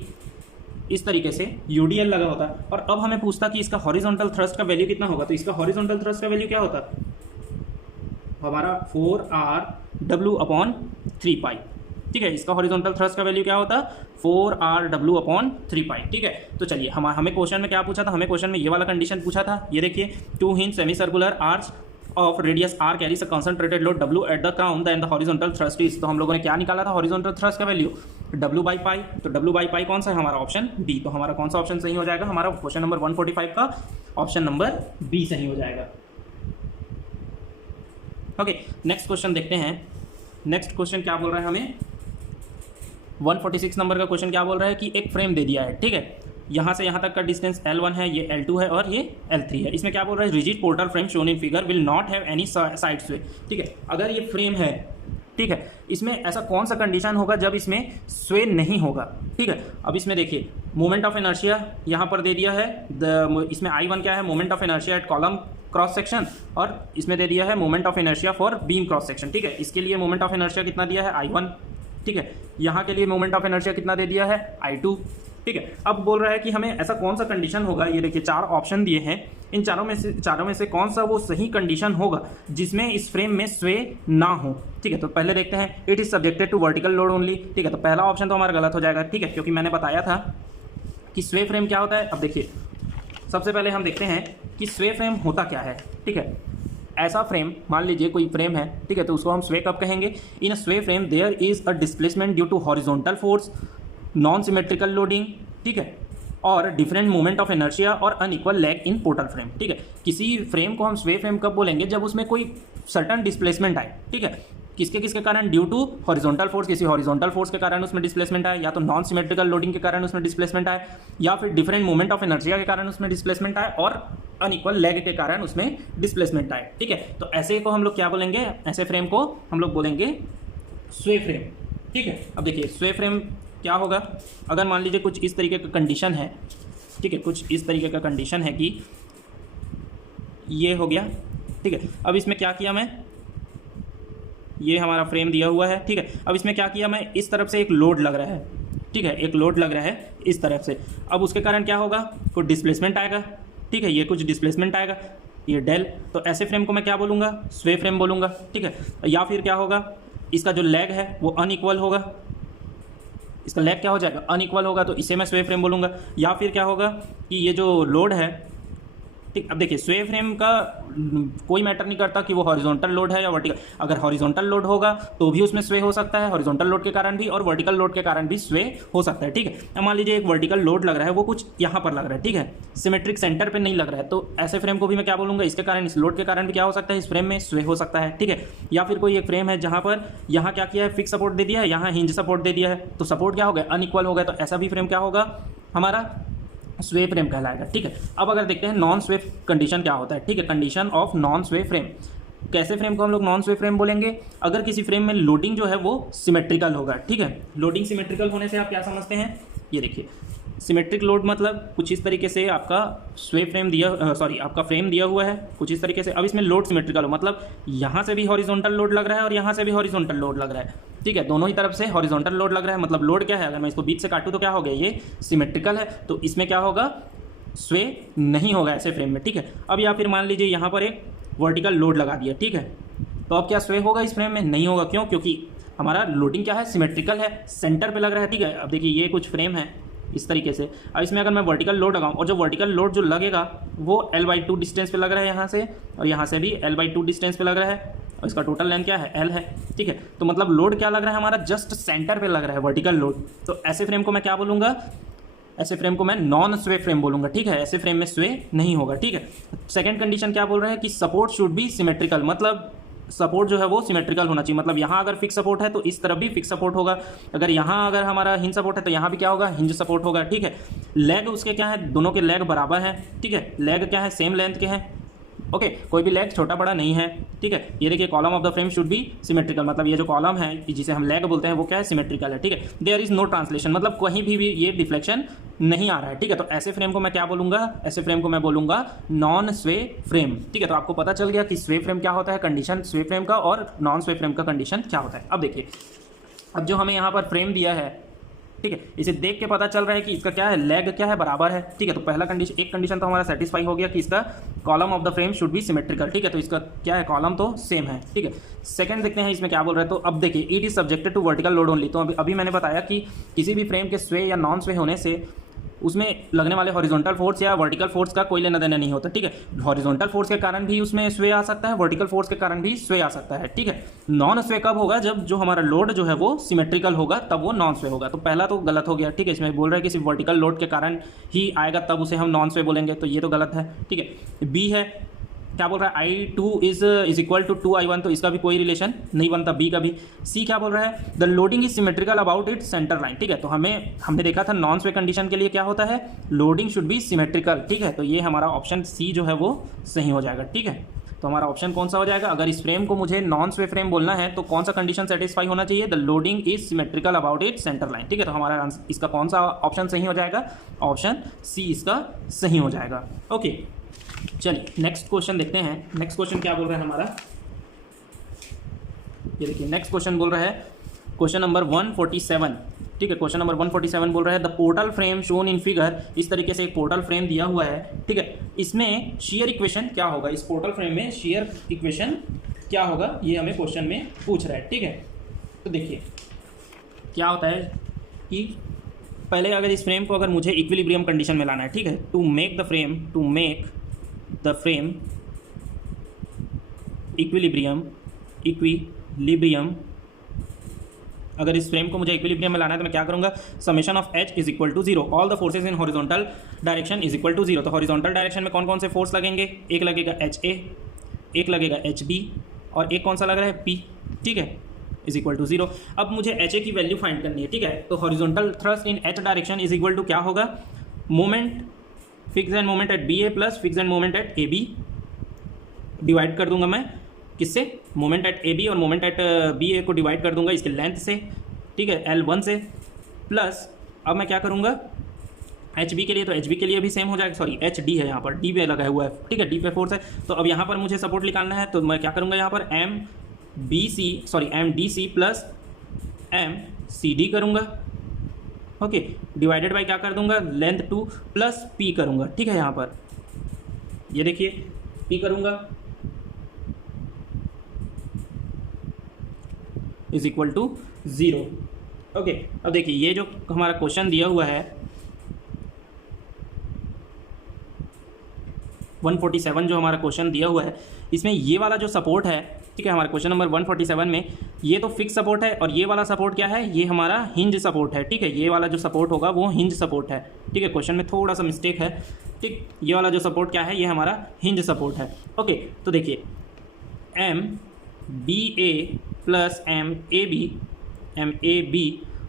इस तरीके से UDL लगा होता और अब हमें पूछता कि इसका हॉरिजॉन्टल थ्रस्ट का वैल्यू कितना होगा, तो इसका हॉरिजॉन्टल थ्रस्ट का वैल्यू क्या होता हमारा 4rw अपॉन 3 पाई। ठीक है, इसका हॉरिजॉन्टल थ्रस्ट का वैल्यू क्या होता, 4rw अपॉन 3 पाई। ठीक है, तो चलिए हमें क्वेश्चन में क्या पूछा था, हमें क्वेश्चन में ये वाला कंडीशन पूछा था। ये देखिए 2 inch semicircular arch of radius r carries a concentrated load w at the crown then the horizontal thrust is. तो हम लोगों ने क्या निकाला था, हॉरिजॉन्टल थ्रस्ट का वैल्यू w बाई पाई। तो w बाई पाई कौन सा है, हमारा ऑप्शन बी। तो हमारा कौन सा ऑप्शन सही हो जाएगा, हमारा क्वेश्चन नंबर 145 का ऑप्शन नंबर बी सही हो जाएगा। ओके, नेक्स्ट क्वेश्चन देखते हैं। नेक्स्ट क्वेश्चन क्या बोल रहा है हमें, 146 नंबर का क्वेश्चन क्या बोल रहा है कि एक फ्रेम दे दिया है। ठीक है, यहाँ से यहाँ तक का डिस्टेंस L1 है, ये L2 है और ये L3 है। इसमें क्या बोल रहा है, rigid portal frame shown in figure will not have any side स्वे। ठीक है, अगर ये फ्रेम है, ठीक है, इसमें ऐसा कौन सा कंडीशन होगा जब इसमें स्वे नहीं होगा। ठीक है, अब इसमें देखिए मोमेंट ऑफ इनर्शिया यहाँ पर दे दिया है, इसमें I1 क्या है, moment of inertia at column cross section, और इसमें दे दिया है moment of inertia for beam cross section. ठीक है, इसके लिए मोमेंट ऑफ इनर्शिया कितना दिया है, I1। ठीक है, यहाँ के लिए मोमेंट ऑफ इनर्शिया कितना दे दिया है, I2। ठीक है, अब बोल रहा है कि हमें ऐसा कौन सा कंडीशन होगा, ये देखिए 4 ऑप्शन दिए हैं, इन चारों में से कौन सा वो सही कंडीशन होगा जिसमें इस फ्रेम में स्वे ना हो। ठीक है, तो पहले देखते हैं, it is subjected to vertical load only. ठीक है, तो पहला ऑप्शन तो हमारा गलत हो जाएगा। ठीक है, क्योंकि मैंने बताया था कि स्वे फ्रेम क्या होता है। अब देखिए सबसे पहले हम देखते हैं कि स्वे फ्रेम होता क्या है। ठीक है, ऐसा फ्रेम, मान लीजिए कोई फ्रेम है, ठीक है, तो उसको हम स्वे कब कहेंगे, in a sway frame there is a displacement due to horizontal force, non symmetrical loading, ठीक है, और डिफरेंट मूवमेंट ऑफ इनर्शिया और unequal lag in portal frame. ठीक है, किसी फ्रेम को हम स्वे फ्रेम कब बोलेंगे, जब उसमें कोई सर्टन डिस्प्लेसमेंट आए। ठीक है, किसके कारण, ड्यू टू हॉरिजॉन्टल फोर्स, किसी हॉरिजॉन्टल फोर्स के कारण उसमें डिस्प्लेसमेंट आए, या तो नॉन सिमेट्रिकल लोडिंग के कारण उसमें डिस्प्लेसमेंट आए, या फिर डिफरेंट मूवमेंट ऑफ इनर्शिया के कारण उसमें डिस्प्लेसमेंट आए, और अनइक्वल लैग के कारण उसमें डिस्प्लेसमेंट आए। ठीक है, तो ऐसे को हम लोग क्या बोलेंगे, ऐसे फ्रेम को हम लोग बोलेंगे स्वे फ्रेम। ठीक है, अब देखिए स्वे फ्रेम क्या होगा, अगर मान लीजिए कुछ इस तरीके का कंडीशन है। ठीक है, कुछ इस तरीके का कंडीशन है कि ये हो गया। ठीक है, अब इसमें क्या किया मैं, ये हमारा फ्रेम दिया हुआ है। ठीक है, अब इसमें क्या किया मैं, इस तरफ से एक लोड लग रहा है। ठीक है, एक लोड लग रहा है इस तरफ से, अब उसके कारण क्या होगा, कुछ डिस्प्लेसमेंट आएगा। ठीक है, ये कुछ डिस्प्लेसमेंट आएगा, ये डेल, तो ऐसे फ्रेम को मैं क्या बोलूँगा, स्वे फ्रेम बोलूँगा। ठीक है, या फिर क्या होगा, इसका जो लैग है वो अनइक्वल होगा, इसका लैग क्या हो जाएगा, अनइक्वल होगा, तो इसे मैं स्वे फ्रेम बोलूँगा। या फिर क्या होगा कि ये जो लोड है, ठीक, अब देखिए स्वे फ्रेम का कोई मैटर नहीं करता कि वो हॉरिजॉन्टल लोड है या वर्टिकल। अगर हॉरिजॉन्टल लोड होगा तो भी उसमें स्वे हो सकता है, हॉरिजॉन्टल लोड के कारण भी, और वर्टिकल लोड के कारण भी स्वे हो सकता है। ठीक है, अब मान लीजिए एक वर्टिकल लोड लग रहा है, वो कुछ यहाँ पर लग रहा है। ठीक है, सिमेट्रिक सेंटर पे नहीं लग रहा है, तो ऐसे फ्रेम को भी मैं क्या बोलूँगा, इसके कारण, इस लोड के कारण भी क्या हो सकता है, इस फ्रेम में स्वे हो सकता है। ठीक है, या फिर कोई एक फ्रेम है जहाँ पर यहाँ क्या किया है, फिक्स सपोर्ट दे दिया है, यहाँ हिंज सपोर्ट दे दिया है, तो सपोर्ट क्या हो गया, अनइक्वल हो गया, तो ऐसा भी फ्रेम क्या होगा, हमारा स्वे फ्रेम कहलाएगा। ठीक है, अब अगर देखते हैं नॉन स्वे कंडीशन क्या होता है। ठीक है, कंडीशन ऑफ नॉन स्वे फ्रेम, कैसे फ्रेम को हम लोग नॉन स्वे फ्रेम बोलेंगे, अगर किसी फ्रेम में लोडिंग जो है वो सिमेट्रिकल होगा। ठीक है, लोडिंग सिमेट्रिकल होने से आप क्या समझते हैं, ये देखिए सिमेट्रिक लोड मतलब कुछ इस तरीके से आपका स्वे फ्रेम दिया आपका फ्रेम दिया हुआ है कुछ इस तरीके से। अब इसमें लोड सिमेट्रिकल हो मतलब यहाँ से भी हॉरिजॉन्टल लोड लग रहा है और यहाँ से भी हॉरिजॉन्टल लोड लग रहा है, ठीक है, दोनों ही तरफ से हॉरिजॉन्टल लोड लग रहा है। मतलब लोड क्या है, अगर मैं इसको बीच से काटूँ तो क्या हो गया, ये सिमेट्रिकल है, तो इसमें क्या होगा, स्वे नहीं होगा ऐसे फ्रेम में, ठीक है। अब या फिर मान लीजिए यहाँ पर एक वर्टिकल लोड लगा दिया, ठीक है, तो अब क्या स्वे होगा इस फ्रेम में, नहीं होगा। क्यों, क्योंकि हमारा लोडिंग क्या है, सिमेट्रिकल है, सेंटर पे लग रहा है, ठीक है। अब देखिए ये कुछ फ्रेम है इस तरीके से, अब इसमें अगर मैं वर्टिकल लोड लगाऊं और जो वर्टिकल लोड जो लगेगा वो L/2 डिस्टेंस पे लग रहा है यहाँ से, और यहाँ से भी L/2 डिस्टेंस पे लग रहा है, और इसका टोटल लेंथ क्या है, L है, ठीक है। तो मतलब लोड क्या लग रहा है हमारा, जस्ट सेंटर पे लग रहा है वर्टिकल लोड। तो ऐसे फ्रेम को मैं क्या बोलूँगा, ऐसे फ्रेम को मैं नॉन स्वे फ्रेम बोलूँगा, ठीक है। ऐसे फ्रेम में स्वे नहीं होगा, ठीक है। सेकेंड कंडीशन क्या बोल रहे हैं कि सपोर्ट शुड बी सिमेट्रिकल, मतलब सपोर्ट जो है वो सिमेट्रिकल होना चाहिए। मतलब यहाँ अगर फिक्स सपोर्ट है तो इस तरफ भी फिक्स सपोर्ट होगा, अगर यहाँ अगर हमारा हिंज सपोर्ट है तो यहाँ भी क्या होगा, हिंज सपोर्ट होगा, ठीक है। लेग उसके क्या है, दोनों के लेग बराबर हैं, ठीक है, लेग क्या है, सेम लेंथ के हैं, ओके, कोई भी लेग छोटा बड़ा नहीं है, ठीक है। ये देखिए column of the frame should be symmetrical, मतलब ये जो कॉलम है जिसे हम लेग बोलते हैं वो क्या है, सिमेट्रिकल है, ठीक है। देयर इज नो ट्रांसलेशन, मतलब कहीं भी ये डिफ्लेक्शन नहीं आ रहा है, ठीक है। तो ऐसे फ्रेम को मैं क्या बोलूँगा, ऐसे फ्रेम को मैं बोलूँगा नॉन स्वे फ्रेम, ठीक है। तो आपको पता चल गया कि स्वे फ्रेम क्या होता है, कंडीशन स्वे फ्रेम का, और नॉन स्वे फ्रेम का कंडीशन क्या होता है। अब देखिए, अब जो हमें यहाँ पर फ्रेम दिया है, ठीक है, इसे देख के पता चल रहा है कि इसका क्या है, लेग क्या है, बराबर है, ठीक है। तो पहला कंडीशन, एक कंडीशन तो हमारा सेटिस्फाई हो गया कि इसका column of the frame should be symmetrical, ठीक है। तो इसका क्या है, कॉलम तो सेम है, ठीक है। सेकंड देखते हैं इसमें क्या बोल रहा है। तो अब देखिए, it is subjected to vertical load only. तो अभी मैंने बताया कि किसी भी फ्रेम के स्वे या नॉन स्वे होने से उसमें लगने वाले हॉरिजॉन्टल फोर्स या वर्टिकल फोर्स का कोई लेना देना नहीं होता, ठीक है। हॉरिजॉन्टल फोर्स के कारण भी उसमें स्वे आ सकता है, वर्टिकल फोर्स के कारण भी स्वे आ सकता है, ठीक है। नॉन स्वे कब होगा, जब जो हमारा लोड जो है वो सिमेट्रिकल होगा, तब वो नॉन स्वे होगा। तो पहला तो गलत हो गया, ठीक है। इसमें बोल रहा है कि सिर्फ वर्टिकल लोड के कारण ही आएगा तब उसे हम नॉन स्वे बोलेंगे, तो ये तो गलत है, ठीक है। बी है, क्या बोल रहा है, I2 is equal to 2I1, तो इसका भी कोई रिलेशन नहीं बनता, बी का भी। सी क्या बोल रहा है, the loading is symmetrical about it centre line, ठीक है। तो हमने देखा था नॉन स्वे कंडीशन के लिए क्या होता है, लोडिंग शुड बी सिमेट्रिकल, ठीक है। तो ये हमारा ऑप्शन सी जो है वो सही हो जाएगा, ठीक है। तो हमारा ऑप्शन कौन सा हो जाएगा, अगर इस फ्रेम को मुझे नॉन स्वे फ्रेम बोलना है तो कौन सा कंडीशन सेटिस्फाई होना चाहिए, the loading is symmetrical about it centre line, ठीक है। तो हमारा इसका कौन सा ऑप्शन सही हो जाएगा, ऑप्शन सी इसका सही हो जाएगा, ओके। चलिए नेक्स्ट क्वेश्चन देखते हैं। नेक्स्ट क्वेश्चन क्या बोल रहा है हमारा, ये देखिए नेक्स्ट क्वेश्चन बोल रहा है, क्वेश्चन नंबर 147, ठीक है। क्वेश्चन नंबर 147 बोल रहा है, the portal frame shown in figure, इस तरीके से एक पोर्टल फ्रेम दिया हुआ है, ठीक है। इसमें शेयर इक्वेशन क्या होगा, इस पोर्टल फ्रेम में शेयर इक्वेशन क्या होगा, ये हमें क्वेश्चन में पूछ रहा है, ठीक है। तो देखिए क्या होता है कि पहले अगर इस फ्रेम को अगर मुझे इक्विलिब्रियम कंडीशन में लाना है, ठीक है, to make the frame equilibrium, अगर इस फ्रेम को मुझे इक्विलिब्रियम में लाना है तो मैं क्या करूंगा, summation of H is equal to 0, all the forces in horizontal direction is equal to 0। तो हॉरिजॉन्टल डायरेक्शन में कौन कौन से फोर्स लगेंगे, एक लगेगा HA, एक लगेगा HB, और एक कौन सा लग रहा है P, ठीक है, इज इक्वल टू 0। अब मुझे HA की वैल्यू फाइंड करनी है, ठीक है। तो horizontal thrust in H direction is equal to क्या होगा, moment fix end moment at BA plus fix end moment at AB, divide कर दूंगा मैं किससे, मोमेंट एट AB और मोमेंट एट BA को डिवाइड कर दूंगा इसके लेंथ से, ठीक है, L1 से, प्लस अब मैं क्या करूंगा HB के लिए, तो HB के लिए भी सेम हो जाएगा, सॉरी HD है यहाँ पर, D पे लगा हुआ है, ठीक है, D पे फोर्स है। तो अब यहाँ पर मुझे सपोर्ट निकालना है, तो मैं क्या करूँगा, यहाँ पर MDC प्लस MCD करूँगा, ओके, डिवाइडेड बाई क्या कर दूंगा, लेंथ 2 प्लस P करूँगा, ठीक है। यहाँ पर ये देखिए P करूँगा इज इक्वल टू 0, ओके। अब देखिए ये जो हमारा क्वेश्चन दिया हुआ है 147 जो हमारा क्वेश्चन दिया हुआ है, इसमें ये वाला जो सपोर्ट है, ठीक है, हमारे क्वेश्चन नंबर 147 में ये तो फिक्स सपोर्ट है, और ये वाला सपोर्ट क्या है, ये हमारा हिंज सपोर्ट है, ठीक है। ये वाला जो सपोर्ट होगा वो हिंज सपोर्ट है, ठीक है। क्वेश्चन में थोड़ा सा मिस्टेक है, ठीक, ये वाला जो सपोर्ट क्या है, ये हमारा हिंज सपोर्ट है, ओके। तो देखिए MBA प्लस MAB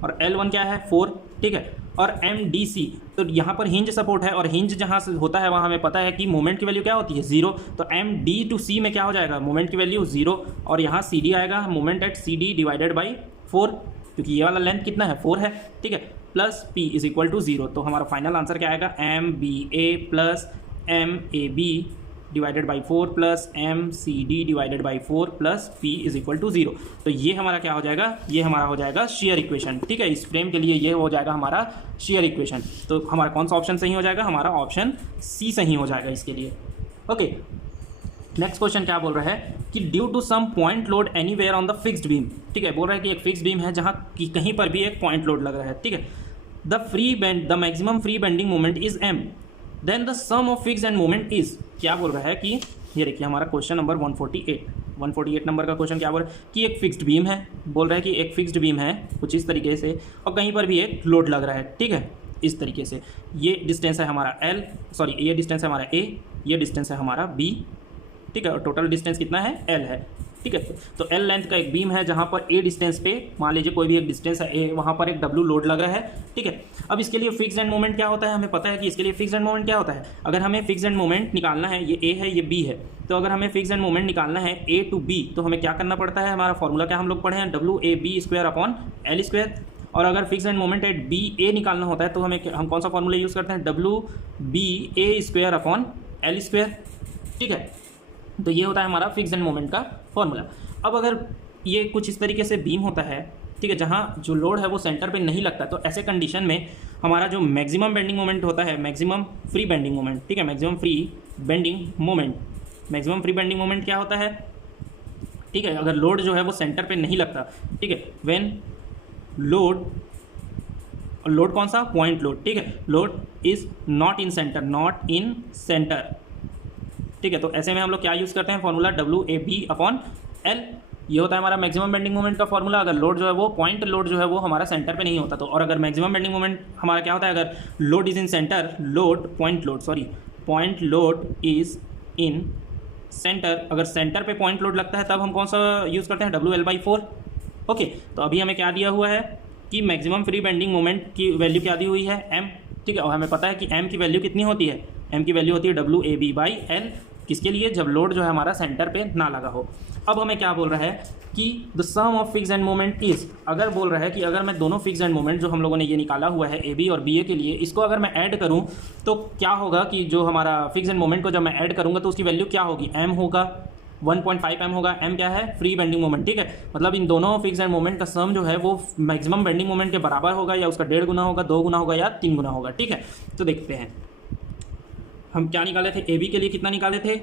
और L1 क्या है 4, ठीक है, और MDC, तो यहाँ पर हिंज सपोर्ट है, और हिंज जहाँ से होता है वहाँ हमें पता है कि मोमेंट की वैल्यू क्या होती है 0, तो MD टू C में क्या हो जाएगा, मोमेंट की वैल्यू 0, और यहाँ CD आएगा, moment at CD divided by 4, क्योंकि ये वाला लेंथ कितना है 4 है, ठीक है, plus p is equal to 0। तो हमारा फाइनल आंसर क्या आएगा, MBA plus MAB divided by 4 plus MCD divided by 4 plus P is equal to 0। तो ये हमारा क्या हो जाएगा, ये हमारा हो जाएगा शेयर इक्वेशन, ठीक है। इस फ्रेम के लिए ये हो जाएगा हमारा शेयर इक्वेशन। तो हमारा कौन सा ऑप्शन सही हो जाएगा, हमारा ऑप्शन C सही हो जाएगा इसके लिए। ओके, नेक्स्ट क्वेश्चन क्या बोल रहा है कि due to some point load anywhere on the fixed beam, ठीक है, बोल रहा है कि एक फिक्स्ड बीम है जहाँ की कहीं पर भी एक पॉइंट लोड लग रहा है, ठीक है। The maximum free bending moment is m, then the sum of fixed end moment is, क्या बोल रहा है कि ये देखिए हमारा क्वेश्चन नंबर 148 नंबर का क्वेश्चन क्या बोल रहा है कि एक फिक्स्ड बीम है, बोल रहा है कि एक फिक्स्ड बीम है कुछ इस तरीके से और कहीं पर भी एक लोड लग रहा है, ठीक है, इस तरीके से। ये डिस्टेंस है हमारा ये डिस्टेंस है हमारा a, ये डिस्टेंस है हमारा b, ठीक है, और टोटल डिस्टेंस कितना है l है, ठीक है। तो l लेंथ का एक बीम है जहाँ पर a डिस्टेंस पे मान लीजिए कोई भी एक डिस्टेंस है a, वहाँ पर एक w लोड लग रहा है, ठीक है। अब इसके लिए फिक्स्ड एंड मोमेंट क्या होता है, हमें पता है कि इसके लिए फिक्स्ड एंड मोमेंट क्या होता है। अगर हमें फिक्स्ड एंड मोमेंट निकालना है, ये a है ये b है, तो अगर हमें फिक्स्ड एंड मोमेंट निकालना है a टू b, तो हमें क्या करना पड़ता है, हमारा फॉर्मूला क्या हम लोग पढ़े हैं, WAB² अपॉन L²। और अगर fixed end moment at BA निकालना होता है तो हम कौन सा फॉर्मूला यूज़ करते हैं, WBA² अपॉन L², ठीक है। तो ये होता है हमारा फिक्स्ड एंड मोमेंट का फॉर्मूला। अब अगर ये कुछ इस तरीके से बीम होता है, ठीक है, जहाँ जो लोड है वो सेंटर पे नहीं लगता, तो ऐसे कंडीशन में हमारा जो मैक्सिमम बेंडिंग मोमेंट होता है, मैक्सिमम फ्री बेंडिंग मोमेंट, ठीक है, मैक्सिमम फ्री बेंडिंग मोमेंट क्या होता है, ठीक है, अगर लोड जो है वो सेंटर पे नहीं लगता, ठीक है, व्हेन लोड कौन सा, पॉइंट लोड, ठीक है, load is not in centre, ठीक है। तो ऐसे में हम लोग क्या यूज़ करते हैं, फॉर्मूला WAB अपॉन L, ये होता है हमारा मैक्सिमम बेंडिंग मोमेंट का फॉर्मूला। अगर लोड जो है वो पॉइंट लोड जो है वो हमारा सेंटर पे नहीं होता तो, और अगर मैक्सिमम बेंडिंग मोमेंट हमारा क्या होता है, अगर load is in centre, point load is in centre, अगर सेंटर पे पॉइंट लोड लगता है तब हम कौन सा यूज़ करते हैं, WL/4। ओके, तो अभी हमें क्या दिया हुआ है कि मैक्सिमम फ्री बेंडिंग मोमेंट की वैल्यू क्या दी हुई है, m, ठीक है, और हमें पता है कि m की वैल्यू कितनी होती है, m की वैल्यू होती है WAB/L, किसके लिए, जब लोड जो है हमारा सेंटर पे ना लगा हो। अब हमें क्या बोल रहा है कि the sum of fixed end moment is, अगर बोल रहा है कि अगर मैं दोनों फिक्स्ड एंड मोमेंट जो हम लोगों ने ये निकाला हुआ है AB और BA के लिए, इसको अगर मैं ऐड करूं तो क्या होगा कि जो हमारा फिक्स्ड एंड मोमेंट को जब मैं ऐड करूंगा तो उसकी वैल्यू क्या होगी, m होगा, 1.5 m होगा। m क्या है, फ्री बेंडिंग मोमेंट, ठीक है, मतलब इन दोनों फिक्स्ड एंड मोमेंट का सम जो है वो मैक्सिमम बेंडिंग मोमेंट के बराबर होगा, या उसका 1.5 गुना होगा, 2 गुना होगा, या 3 गुना होगा, ठीक है। तो देखते हैं हम क्या निकाले थे, AB के लिए कितना निकाले थे,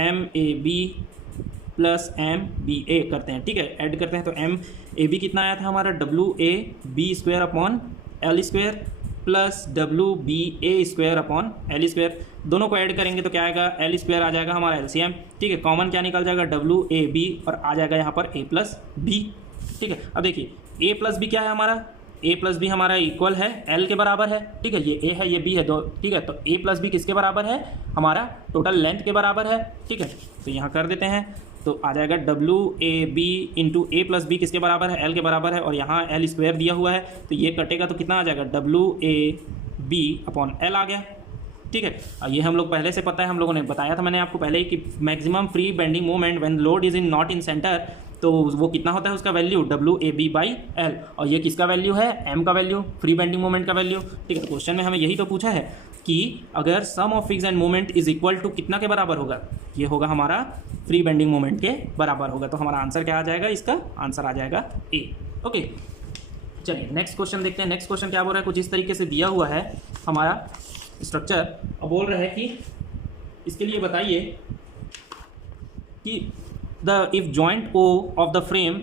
MAB प्लस MBA करते हैं, ठीक है, ऐड करते हैं। तो MAB कितना आया था हमारा, WAB² upon L² plus WBA² upon L², दोनों को ऐड करेंगे तो क्या आएगा, L² आ जाएगा हमारा LCM, ठीक है, कॉमन क्या निकल जाएगा, WAB, और आ जाएगा यहाँ पर A प्लस B, ठीक है। अब देखिए A प्लस B क्या है हमारा, A प्लस बी हमारा इक्वल है L के बराबर है, ठीक है, ये A है ये B है, दो, ठीक है। तो A प्लस बी किसके बराबर है, हमारा टोटल लेंथ के बराबर है, ठीक है। तो यहाँ कर देते हैं, तो आ जाएगा WAB into A plus B किसके बराबर है, L के बराबर है, और यहाँ L² दिया हुआ है, तो ये कटेगा तो कितना आ जाएगा, WAB अपॉन L आ गया, ठीक है। ये हम लोग पहले से पता है, हम लोगों ने बताया था मैंने आपको पहले ही कि maximum free bending moment when load is in not in centre, तो वो कितना होता है उसका वैल्यू, WAB/L, और ये किसका वैल्यू है, m का वैल्यू, फ्री बेंडिंग मोमेंट का वैल्यू, ठीक है। क्वेश्चन में हमें यही तो पूछा है कि अगर sum of fixed end moment is equal to कितना के बराबर होगा, ये होगा हमारा फ्री बेंडिंग मोमेंट के बराबर होगा। तो हमारा आंसर क्या आ जाएगा, इसका आंसर आ जाएगा A। ओके, चलिए नेक्स्ट क्वेश्चन देखते हैं। नेक्स्ट क्वेश्चन क्या बोल रहा है, कुछ इस तरीके से दिया हुआ है हमारा स्ट्रक्चर, और बोल रहा है कि इसके लिए बताइए कि if joint O of the frame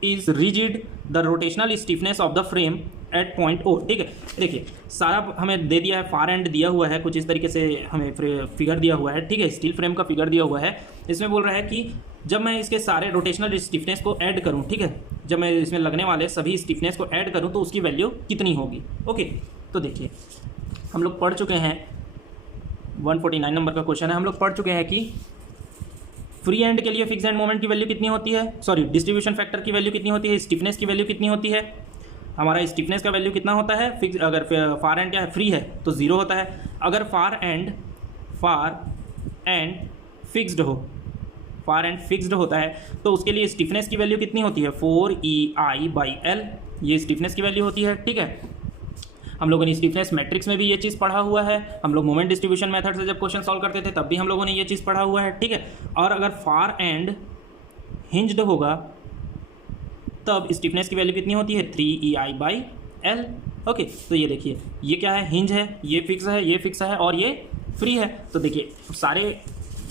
is rigid, the rotational stiffness of the frame at point O, ठीक है। देखिए सारा हमें दे दिया है, फार एंड दिया हुआ है, कुछ इस तरीके से हमें फिगर दिया हुआ है, ठीक है, स्टील फ्रेम का फिगर दिया हुआ है। इसमें बोल रहा है कि जब मैं इसके सारे रोटेशनल स्टिफनेस को ऐड करूं, ठीक है, जब मैं इसमें लगने वाले सभी स्टिफनेस को ऐड करूं तो उसकी वैल्यू कितनी होगी। ओके, तो देखिए हम लोग पढ़ चुके हैं, 149 नंबर का क्वेश्चन है, हम लोग पढ़ चुके हैं कि फ्री एंड के लिए फिक्स एंड मोमेंट की वैल्यू कितनी होती है, सॉरी डिस्ट्रीब्यूशन फैक्टर की वैल्यू कितनी होती है, स्टिफनेस की वैल्यू कितनी होती है, हमारा स्टिफनेस का वैल्यू कितना होता है, फिक्स, अगर फार एंड क्या है, फ्री है तो 0 होता है, अगर फार एंड फिक्स्ड हो, फार एंड फिक्स्ड होता है तो उसके लिए स्टिफनेस की वैल्यू कितनी होती है, 4EI/L, ये स्टिफनेस की वैल्यू होती है, ठीक है। हम लोगों ने स्टिफनेस मैट्रिक्स में भी ये चीज़ पढ़ा हुआ है, हम लोग मोमेंट डिस्ट्रीब्यूशन मेथड से जब क्वेश्चन सॉल्व करते थे तब भी हम लोगों ने ये चीज़ पढ़ा हुआ है, ठीक है। और अगर फार एंड हिंज्ड होगा तब स्टिफनेस की वैल्यू कितनी होती है 3EI/L। ओके, तो ये देखिए ये क्या है, हिंज है, ये फिक्स है, ये फिक्स है और ये फ्री है। तो देखिए सारे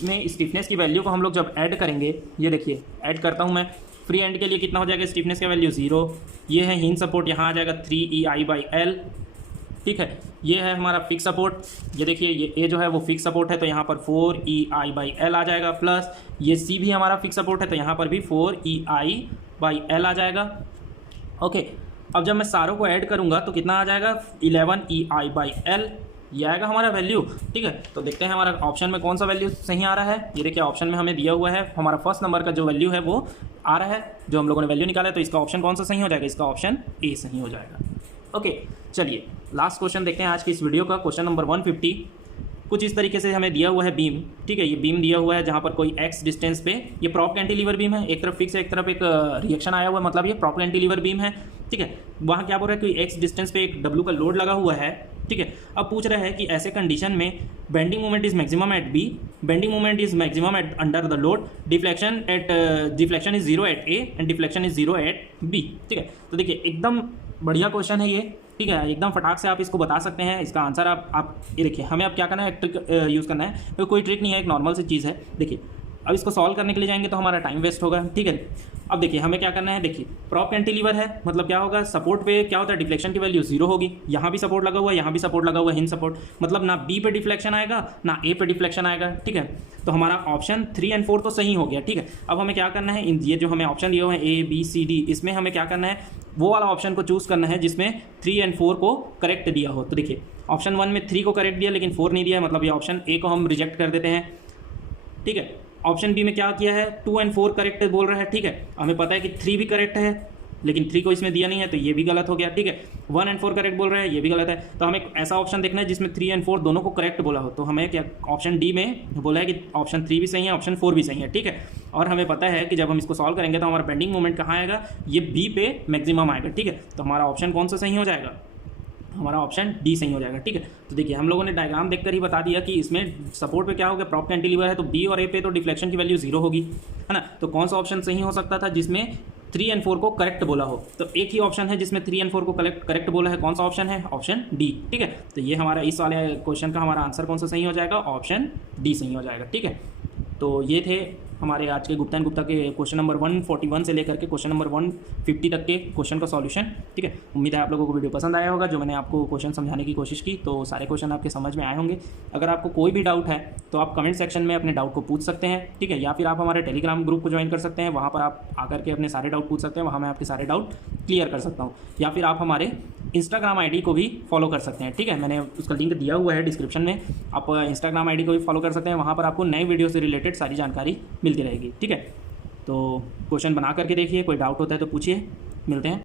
में स्टिफनेस की वैल्यू को हम लोग जब ऐड करेंगे, ये देखिए ऐड करता हूँ मैं, फ्री एंड के लिए कितना हो जाएगा स्टिफनेस का वैल्यू 0, ये है हिंज सपोर्ट, यहाँ आ जाएगा 3EI/L, ठीक है। ये है हमारा फिक्स सपोर्ट, ये देखिए ये जो है वो फिक्स सपोर्ट है तो यहाँ पर 4EI/L आ जाएगा, प्लस ये C भी हमारा फिक्स सपोर्ट है तो यहाँ पर भी 4EI/L आ जाएगा। ओके, अब जब मैं सारों को ऐड करूँगा तो कितना आ जाएगा 11EI/L, ये आएगा हमारा वैल्यू, ठीक है। तो देखते हैं हमारा ऑप्शन में कौन सा वैल्यू सही आ रहा है। ये देखिए ऑप्शन में हमें दिया हुआ है हमारा फर्स्ट नंबर का जो वैल्यू है वो आ रहा है, जो हम लोगों ने वैल्यू निकाला है। तो इसका ऑप्शन कौन सा सही हो जाएगा, इसका ऑप्शन ए सही हो जाएगा। ओके, चलिए लास्ट क्वेश्चन देखते हैं आज की इस वीडियो का, क्वेश्चन नंबर 150। कुछ इस तरीके से हमें दिया हुआ है बीम, ठीक है। ये बीम दिया हुआ है जहाँ पर कोई x डिस्टेंस पे, ये प्रॉप कैंटिलीवर बीम है, एक तरफ फिक्स है एक तरफ एक रिएक्शन आया हुआ है, मतलब ये प्रॉप कैंटिलीवर बीम है, ठीक है। वहाँ क्या बोल रहा है कि x डिस्टेंस पे एक W का लोड लगा हुआ है, ठीक है। अब पूछ रहा है कि ऐसे कंडीशन में bending moment is maximum at B, bending moment is maximum at under the load, deflection is 0 at A and deflection is 0 at B, ठीक है। तो देखिए एकदम बढ़िया क्वेश्चन है ये, ठीक है, एकदम फटाक से आप इसको बता सकते हैं। इसका आंसर आप ये देखिए, हमें अब क्या करना है, एक ट्रिक यूज़ करना है, तो कोई ट्रिक नहीं है, एक नॉर्मल सी चीज़ है। देखिए अब इसको सॉल्व करने के लिए जाएंगे तो हमारा टाइम वेस्ट होगा, ठीक है। अब देखिए हमें क्या करना है, देखिए प्रॉप कैंटिलीवर है, मतलब क्या होगा, सपोर्ट पे क्या होता है, डिफ्लेक्शन की वैल्यू 0 होगी, यहाँ भी सपोर्ट लगा हुआ है, यहाँ भी सपोर्ट लगा हुआ है, हिंज सपोर्ट, मतलब ना B पे डिफ्लेक्शन आएगा ना A पे डिफ्लेक्शन आएगा, ठीक है। तो हमारा ऑप्शन 3 और 4 तो सही हो गया, ठीक है। अब हमें क्या करना है, ये जो हमें ऑप्शन दिए हुए हैं A B C D, इसमें हमें क्या करना है, वो वाला ऑप्शन को चूज़ करना है जिसमें 3 और 4 को करेक्ट दिया हो। तो देखिए ऑप्शन 1 में 3 को करेक्ट दिया लेकिन 4 नहीं दिया है, मतलब ये ऑप्शन A को हम रिजेक्ट कर देते हैं, ठीक है। ऑप्शन बी में क्या किया है, 2 और 4 करेक्ट बोल रहा है, ठीक है। हमें पता है कि 3 भी करेक्ट है लेकिन 3 को इसमें दिया नहीं है तो ये भी गलत हो गया, ठीक है। 1 और 4 करेक्ट बोल रहा है, ये भी गलत है। तो हमें ऐसा ऑप्शन देखना है जिसमें 3 और 4 दोनों को करेक्ट बोला हो। तो हमें क्या ऑप्शन डी में बोला है कि ऑप्शन 3 भी सही है, ऑप्शन 4 भी सही है, ठीक है। और हमें पता है कि जब हम इसको सॉल्व करेंगे तो हमारा बेंडिंग मोमेंट कहाँ आएगा, ये बी पे मैक्सिमम आएगा, ठीक है। तो हमारा ऑप्शन कौन सा सही हो जाएगा, हमारा ऑप्शन डी सही हो जाएगा, ठीक है। तो देखिए हम लोगों ने डायग्राम देखकर ही बता दिया कि इसमें सपोर्ट पे क्या हो गया, प्रॉप कैंटिलीवर है तो बी और ए पे तो डिफ्लेक्शन की वैल्यू 0 होगी, है ना। तो कौन सा ऑप्शन सही हो सकता था जिसमें 3 और 4 को करेक्ट बोला हो, तो एक ही ऑप्शन है जिसमें 3 और 4 को करेक्ट बोला है, कौन सा ऑप्शन है, ऑप्शन डी, ठीक है। तो ये हमारा इस वाले क्वेश्चन का हमारा आंसर कौन सा सही हो जाएगा, ऑप्शन डी सही हो जाएगा, ठीक है। तो ये थे हमारे आज के गुप्ता एंड गुप्ता के क्वेश्चन नंबर 141 से लेकर के क्वेश्चन नंबर 150 तक के क्वेश्चन का सॉल्यूशन, ठीक है। उम्मीद है आप लोगों को वीडियो पसंद आया होगा, जो मैंने आपको क्वेश्चन समझाने की कोशिश की, तो सारे क्वेश्चन आपके समझ में आए होंगे। अगर आपको कोई भी डाउट है तो आप कमेंट सेक्शन में अपने डाउट को पूछ सकते हैं, ठीक है। या फिर आप हमारे टेलीग्राम ग्रुप को ज्वाइन कर सकते हैं, वहाँ पर आप आकर के अपने सारे डाउट पूछ सकते हैं, वहाँ मैं आपके सारे डाउट क्लियर कर सकता हूँ। या फिर आप हमारे इंस्टाग्राम आईडी को भी फॉलो कर सकते हैं, ठीक है। मैंने उसका लिंक दिया हुआ है डिस्क्रिप्शन में, आप इंस्टाग्राम आईडी को भी फॉलो कर सकते हैं, वहाँ पर आपको नए वीडियो से रिलेटेड सारी जानकारी मिलती रहेगी, ठीक है। तो क्वेश्चन बना करके देखिए, कोई डाउट होता है तो पूछिए, मिलते हैं।